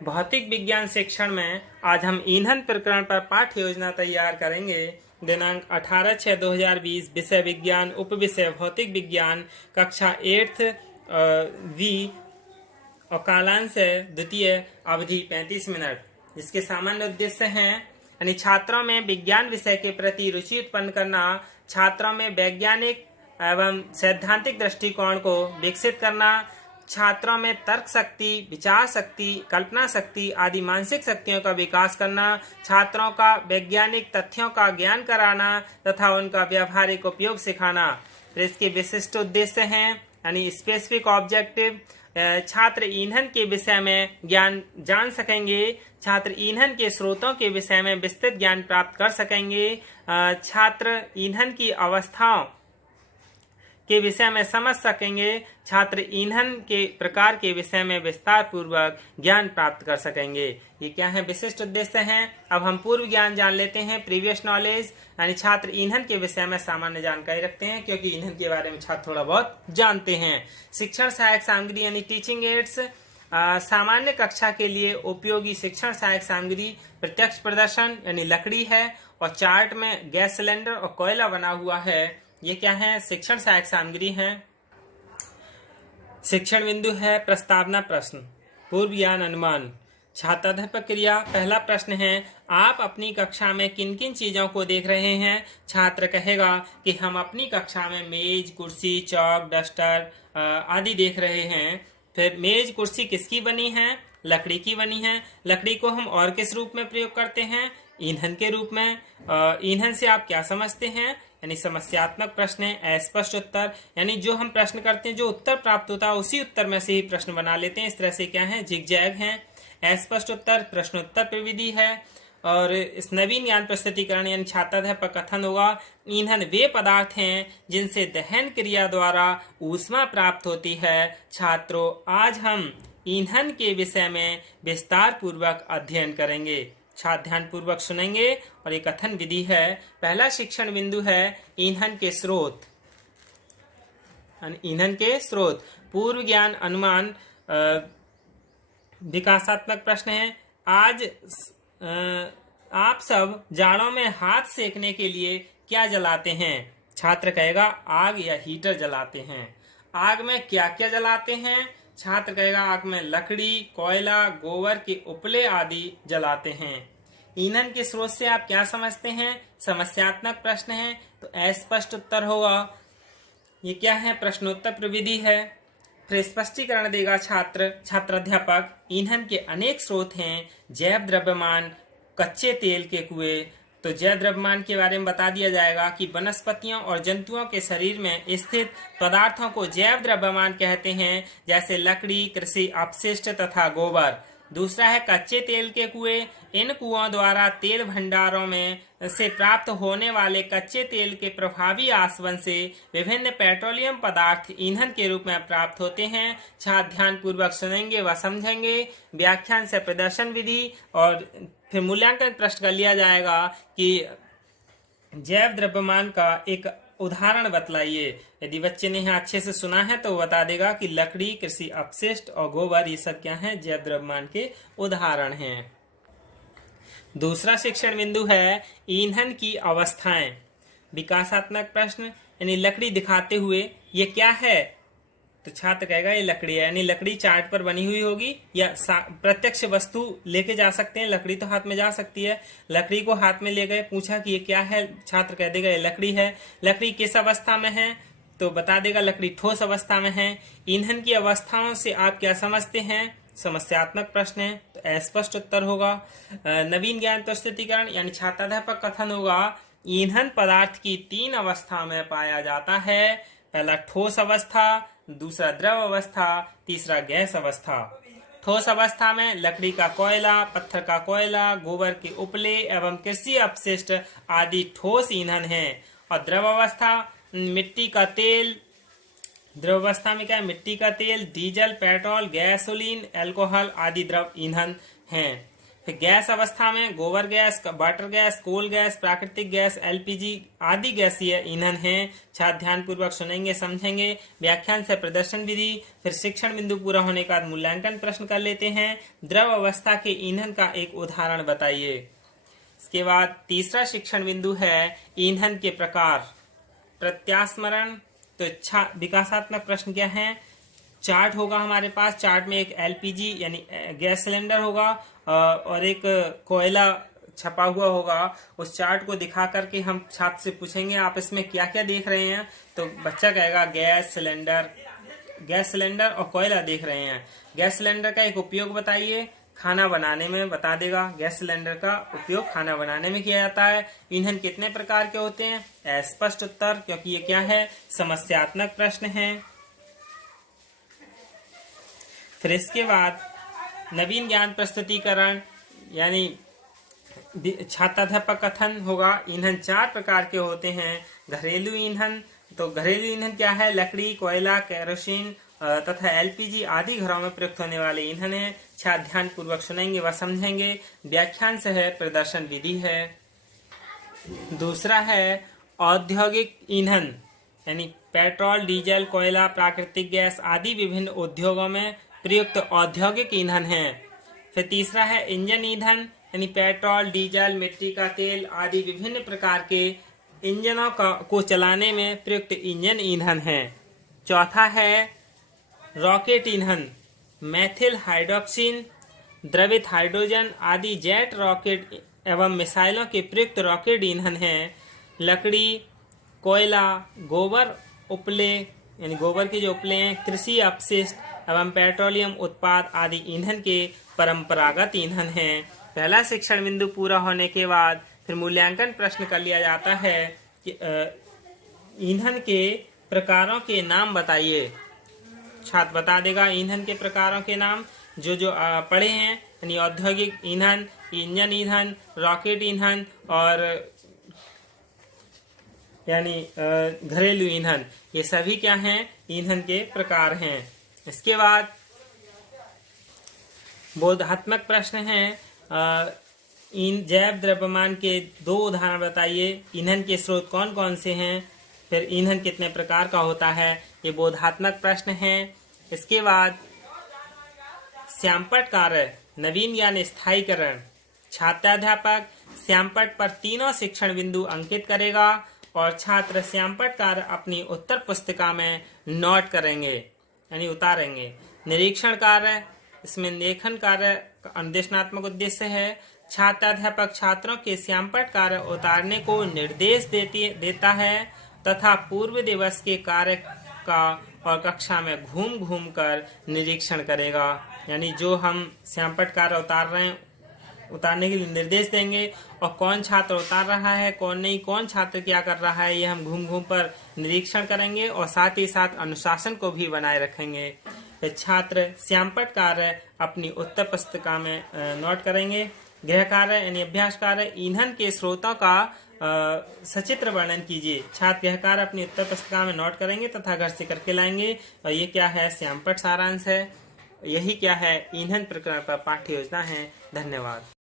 भौतिक विज्ञान शिक्षण में आज हम ईंधन प्रकरण पर पाठ्य योजना तैयार करेंगे। दिनांक 18/6/2020, विषय विज्ञान, उप विषय भौतिक विज्ञान, कक्षा 8th वी और कालांश द्वितीय, अवधि 35 मिनट। इसके सामान्य उद्देश्य हैं यानी छात्रों में विज्ञान विषय के प्रति रुचि उत्पन्न करना, छात्रों में वैज्ञानिक एवं सैद्धांतिक दृष्टिकोण को विकसित करना, छात्रों में तर्क शक्ति, विचार शक्ति, कल्पना शक्ति आदि मानसिक शक्तियों का विकास करना, छात्रों का वैज्ञानिक तथ्यों का ज्ञान कराना तथा उनका व्यावहारिक उपयोग सिखाना। फिर इसके विशिष्ट उद्देश्य हैं यानी स्पेसिफिक ऑब्जेक्टिव, छात्र ईंधन के विषय में ज्ञान जान सकेंगे, छात्र ईंधन के स्रोतों के विषय में विस्तृत ज्ञान प्राप्त कर सकेंगे, छात्र ईंधन की अवस्थाओं के विषय में समझ सकेंगे, छात्र ईंधन के प्रकार के विषय में विस्तार पूर्वक ज्ञान प्राप्त कर सकेंगे। ये क्या है? विशिष्ट उद्देश्य हैं। अब हम पूर्व ज्ञान जान लेते हैं, प्रीवियस नॉलेज, यानी छात्र ईंधन के विषय में सामान्य जानकारी रखते हैं क्योंकि ईंधन के बारे में छात्र थोड़ा बहुत जानते हैं। शिक्षण सहायक सामग्री यानी टीचिंग एड्स, सामान्य कक्षा के लिए उपयोगी शिक्षण सहायक सामग्री प्रत्यक्ष प्रदर्शन यानी लकड़ी है और चार्ट में गैस सिलेंडर और कोयला बना हुआ है। ये क्या है? शिक्षण सहायक सामग्री है। शिक्षण बिंदु है प्रस्तावना प्रश्न, पूर्व ज्ञान अनुमान, छात्राध्यापक क्रिया। पहला प्रश्न है, आप अपनी कक्षा में किन किन चीजों को देख रहे हैं? छात्र कहेगा कि हम अपनी कक्षा में मेज, कुर्सी, चौक, डस्टर आदि देख रहे हैं। फिर मेज कुर्सी किसकी बनी है? लकड़ी की बनी है। लकड़ी को हम और किस रूप में प्रयोग करते हैं? ईंधन के रूप में। ईंधन से आप क्या समझते हैं? यानी समस्यात्मक प्रश्न है। अस्पष्ट उत्तर यानी जो हम प्रश्न करते हैं जो उत्तर प्राप्त होता है उसी उत्तर में से ही प्रश्न बना लेते हैं, इस तरह से क्या है? जिगजैग है। अस्पष्ट उत्तर प्रश्नोत्तर प्रविधि है। और इस नवीन ज्ञान प्रस्तुतिकरण यानी छात्राध्यापक कथन होगा, ईंधन वे पदार्थ हैं जिनसे दहन क्रिया द्वारा ऊष्मा प्राप्त होती है। छात्रों, आज हम ईंधन के विषय में विस्तार पूर्वक अध्ययन करेंगे। छात्र ध्यान पूर्वक सुनेंगे और ये कथन विधि है। पहला शिक्षण बिंदु है ईंधन के स्रोत। ईंधन के स्रोत, पूर्व ज्ञान अनुमान विकासात्मक प्रश्न है। आज आप सब जाड़ों में हाथ सेकने के लिए क्या जलाते हैं? छात्र कहेगा आग या हीटर जलाते हैं। आग में क्या क्या जलाते हैं? छात्र कहेगा आग में लकड़ी, कोयला, गोबर के उपले आदि जलाते हैं। ईंधन के स्रोत से आप क्या समझते हैं? समस्यात्मक प्रश्न है तो अस्पष्ट उत्तर होगा। ये क्या है? प्रश्नोत्तर प्रविधि है। फिर स्पष्टीकरण देगा छात्राध्यापक, ईंधन के अनेक स्रोत हैं, जैव द्रव्यमान, कच्चे तेल के कुएं। तो जैव द्रव्यमान के बारे में बता दिया जाएगा कि वनस्पतियों और जंतुओं के शरीर में स्थित पदार्थों को जैव द्रव्यमान कहते हैं, जैसे लकड़ी, कृषि अपशिष्ट तथा गोबर। दूसरा है कच्चे तेल के कुएं। इन कुओं द्वारा तेल भंडारों में से प्राप्त होने वाले कच्चे तेल के प्रभावी आसवन से विभिन्न पेट्रोलियम पदार्थ ईंधन के रूप में प्राप्त होते हैं। छात्र ध्यान पूर्वक सुनेंगे व समझेंगे। व्याख्यान से प्रदर्शन विधि और फिर मूल्यांकन प्रश्न कर लिया जाएगा कि जैव द्रव्यमान का एक उदाहरण बतलाइए। यदि बच्चे ने यहाँ अच्छे से सुना है तो बता देगा कि लकड़ी, कृषि अपशिष्ट और गोबर ये सब क्या है? जैव द्रव्यमान के उदाहरण हैं। दूसरा शिक्षण बिंदु है ईंधन की अवस्थाएं, विकासात्मक प्रश्न यानी लकड़ी दिखाते हुए ये क्या है? तो छात्र कहेगा ये लकड़ी है, यानी लकड़ी चार्ट पर बनी हुई होगी या प्रत्यक्ष वस्तु लेके जा सकते हैं। लकड़ी तो हाथ में जा सकती है। लकड़ी को हाथ में ले गए, पूछा कि ये क्या है? छात्र कह देगा ये लकड़ी है। लकड़ी किस अवस्था में है? तो बता देगा लकड़ी ठोस अवस्था में है। ईंधन की अवस्थाओं से आप क्या समझते हैं? समस्यात्मक प्रश्न है तो अस्पष्ट उत्तर होगा। नवीन ज्ञान प्रस्तुतिकरण यानी छात्राध्यापक कथन होगा, ईंधन पदार्थ की 3 अवस्था में पाया जाता है। पहला ठोस अवस्था, दूसरा द्रव अवस्था, तीसरा गैस अवस्था। ठोस अवस्था में लकड़ी का कोयला, पत्थर का कोयला, गोबर के उपले एवं कृषि अपशिष्ट आदि ठोस ईंधन हैं। और द्रव अवस्था, मिट्टी का तेल। द्रव अवस्था में क्या है? मिट्टी का तेल, डीजल, पेट्रोल, गैसोलीन, अल्कोहल आदि द्रव ईंधन हैं। फिर गैस अवस्था में गोबर gas, water gas, coal gas, प्राकृतिक गैस, एलपीजी आदि गैसीय ईंधन हैं। छात्र ध्यान पूर्वक सुनेंगे, समझेंगे। व्याख्यान से प्रदर्शन विधि, फिर शिक्षण बिंदु पूरा होने के बाद मूल्यांकन प्रश्न कर लेते हैं। द्रव अवस्था के ईंधन का एक उदाहरण बताइए। इसके बाद तीसरा शिक्षण बिंदु है ईंधन के प्रकार। प्रत्यास्मरण, तो विकासात्मक प्रश्न क्या है? चार्ट होगा हमारे पास, चार्ट में एक एलपीजी यानी गैस सिलेंडर होगा और एक कोयला छपा हुआ होगा। उस चार्ट को दिखा करके हम छात्र से पूछेंगे आप इसमें क्या क्या देख रहे हैं, तो बच्चा कहेगा गैस सिलेंडर और कोयला देख रहे हैं। गैस सिलेंडर का एक उपयोग बताइए, खाना बनाने में बता देगा। गैस सिलेंडर का उपयोग खाना बनाने में किया जाता है। ईंधन कितने प्रकार के होते हैं? अस्पष्ट उत्तर, क्योंकि ये क्या है? समस्यात्मक प्रश्न है। फिर इसके बाद नवीन ज्ञान प्रस्तुतिकरण यानी छात्राध्यापक कथन होगा। ईंधन 4 प्रकार के होते हैं। घरेलू ईंधन, तो घरेलू ईंधन क्या है? लकड़ी, कोयला, केरोसिन तथा एलपीजी आदि घरों में प्रयुक्त होने वाले ईंधन है। छात्र ध्यान पूर्वक सुनेंगे व समझेंगे। व्याख्यान से है, प्रदर्शन विधि है। दूसरा है औद्योगिक ईंधन यानी पेट्रोल, डीजल, कोयला, प्राकृतिक गैस आदि विभिन्न उद्योगों में प्रयुक्त औद्योगिक ईंधन है। फिर तीसरा है इंजन ईंधन यानी पेट्रोल, डीजल, मिट्टी का तेल आदि विभिन्न प्रकार के इंजनों को चलाने में प्रयुक्त इंजन ईंधन है। चौथा है रॉकेट ईंधन, मैथिल हाइड्रोक्सिन, द्रवित हाइड्रोजन आदि जेट रॉकेट एवं मिसाइलों के प्रयुक्त रॉकेट ईंधन है। लकड़ी, कोयला, गोबर उपले यानी गोबर के जो उपले हैं, कृषि अपशिष्ट एवं पेट्रोलियम उत्पाद आदि ईंधन के परंपरागत ईंधन हैं। पहला शिक्षण बिंदु पूरा होने के बाद फिर मूल्यांकन प्रश्न कर लिया जाता है कि ईंधन के प्रकारों के नाम बताइए। छात्र बता देगा ईंधन के प्रकारों के नाम जो पढ़े हैं, यानी औद्योगिक ईंधन, इंजन ईंधन, रॉकेट ईंधन और यानी घरेलू ईंधन। ये सभी क्या हैं? ईंधन के प्रकार हैं। इसके बाद बोधात्मक प्रश्न हैं। जैव द्रव्यमान के 2 उदाहरण बताइए। ईंधन के स्रोत कौन कौन से हैं? फिर ईंधन कितने प्रकार का होता है? ये बोधात्मक प्रश्न हैं। इसके बाद श्यामपट्ट कार्य, नवीन ज्ञान स्थायीकरण। छात्राध्यापक श्यामपट्ट पर तीनों शिक्षण बिंदु अंकित करेगा और छात्र श्यामपट्ट कार्य अपनी उत्तर पुस्तिका में नोट करेंगे यानी उतारेंगे। निरीक्षण कार्य, इसमें लेखन कार्य का अनुदेशनात्मक उद्देश्य है। छात्राध्यापक छात्रों के श्यामपट्ट कार्य उतारने को निर्देश देता है तथा पूर्व दिवस के कार्य का और कक्षा में घूम घूम कर निरीक्षण करेगा। यानी जो हम श्यामपट्ट कार्य उतार रहे हैं उतारने के लिए निर्देश देंगे और कौन छात्र उतार रहा है कौन नहीं, कौन छात्र क्या कर रहा है, ये हम घूम घूम पर निरीक्षण करेंगे और साथ ही साथ अनुशासन को भी बनाए रखेंगे। छात्र श्यामपट्ट कार्य अपनी उत्तर पुस्तिका में नोट करेंगे। गृह कार्य यानी अभ्यास कार्य, ईंधन के स्रोतों का सचित्र वर्णन कीजिए। छात्र गृह कार्य अपनी उत्तर पुस्तिका में नोट करेंगे तथा घर से करके लाएंगे। और ये क्या है? श्यामपट्ट सारांश है। यही क्या है? ईंधन प्रकरण पर पाठ्य योजना है। धन्यवाद।